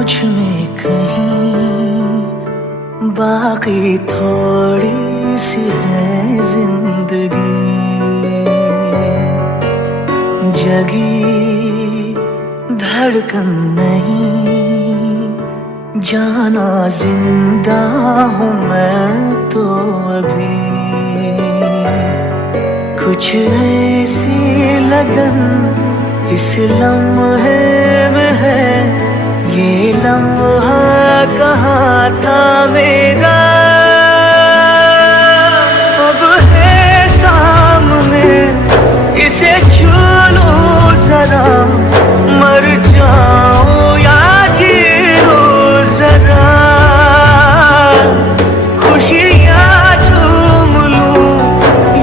मुझ में कहीं बाकी थोड़ी सी है जिंदगी। जगी धड़कन नहीं, जाना जिंदा हूँ मैं तो अभी। कुछ ऐसी लगन इस लम्हे में है, ये लम्हा कहाँ था मेरा। अब है सामने, इसे छू लो जरा, मर जाऊं या जी लो जरा। खुशियाँ झूम लूं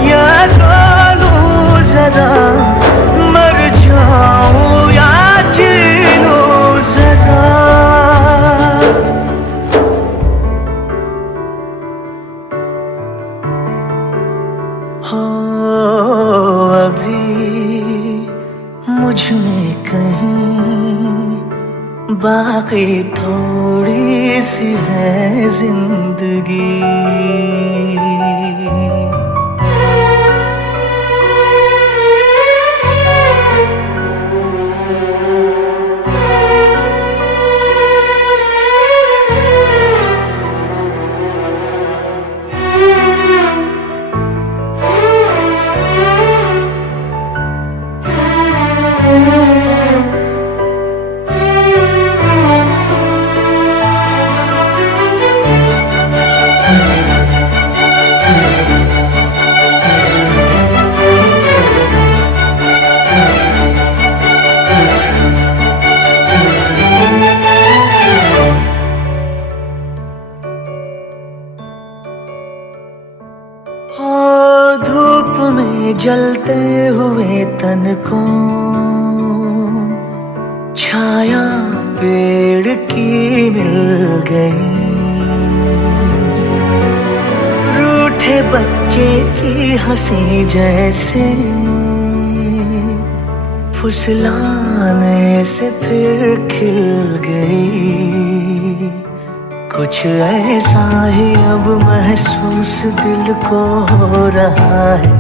या रो लूं जरा, मर जाऊं या जी लो जरा। हो अभी मुझ में कहीं बाकी थोड़ी सी है जिंदगी। धूप में जलते हुए तन को छाया पेड़ की मिल गई। रूठे बच्चे की हंसी जैसे फुसलाने से फिर खिल गई। कुछ ऐसा ही अब महसूस दिल को हो रहा है,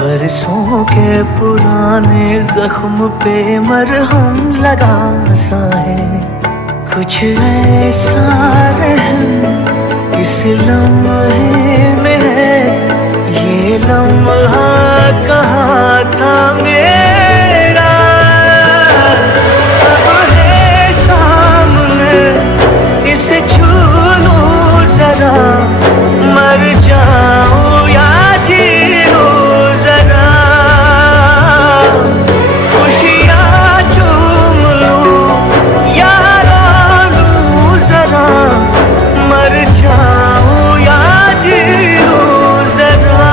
बरसों के पुराने जख्म पे मरहम लगा सा है। कुछ ऐसा रहम इस लम्हे में है, ये लम्हा कहाँ था मेरा। अब है सामने, इसे छू लो जरा, मर जाऊं या जी लो जरा। खुशियाँ चूम लूं या रो लूं जरा, मर जाऊं या जी लो जरा।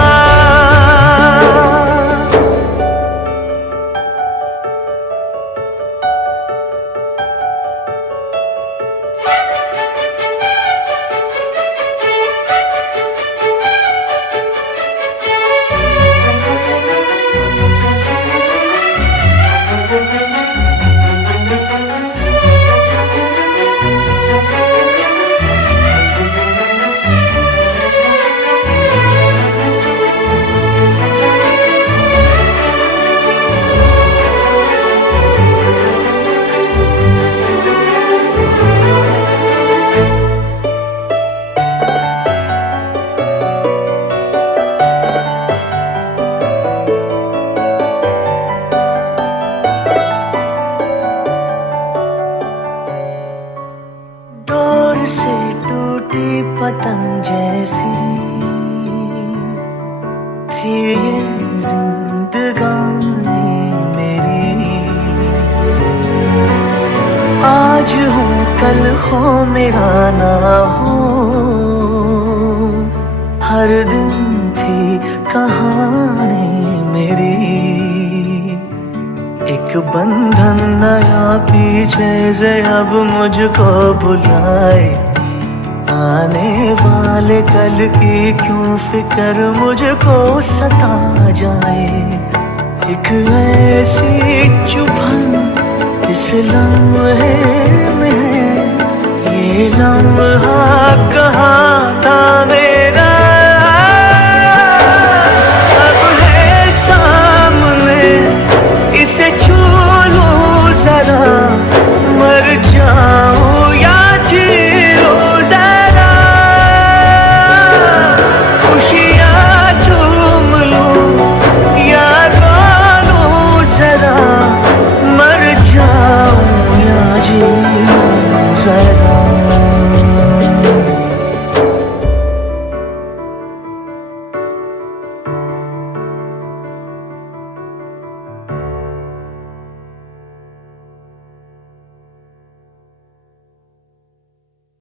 से टूटी पतंग जैसी थी ये जिंदगानी मेरी। आज हूँ कल हो मेरा ना हो, हर दिन थी कहानी मेरी। एक बंधन नया पीछे से अब मुझको बुलाए, आने वाले कल की क्यों फिक्र मुझको सता जाए। एक ऐसी चुभन इस लम्हे में है, ये लम्हा कहाँ था मेरा, अब है सामने, इसे छू लूं जरा मर जाऊं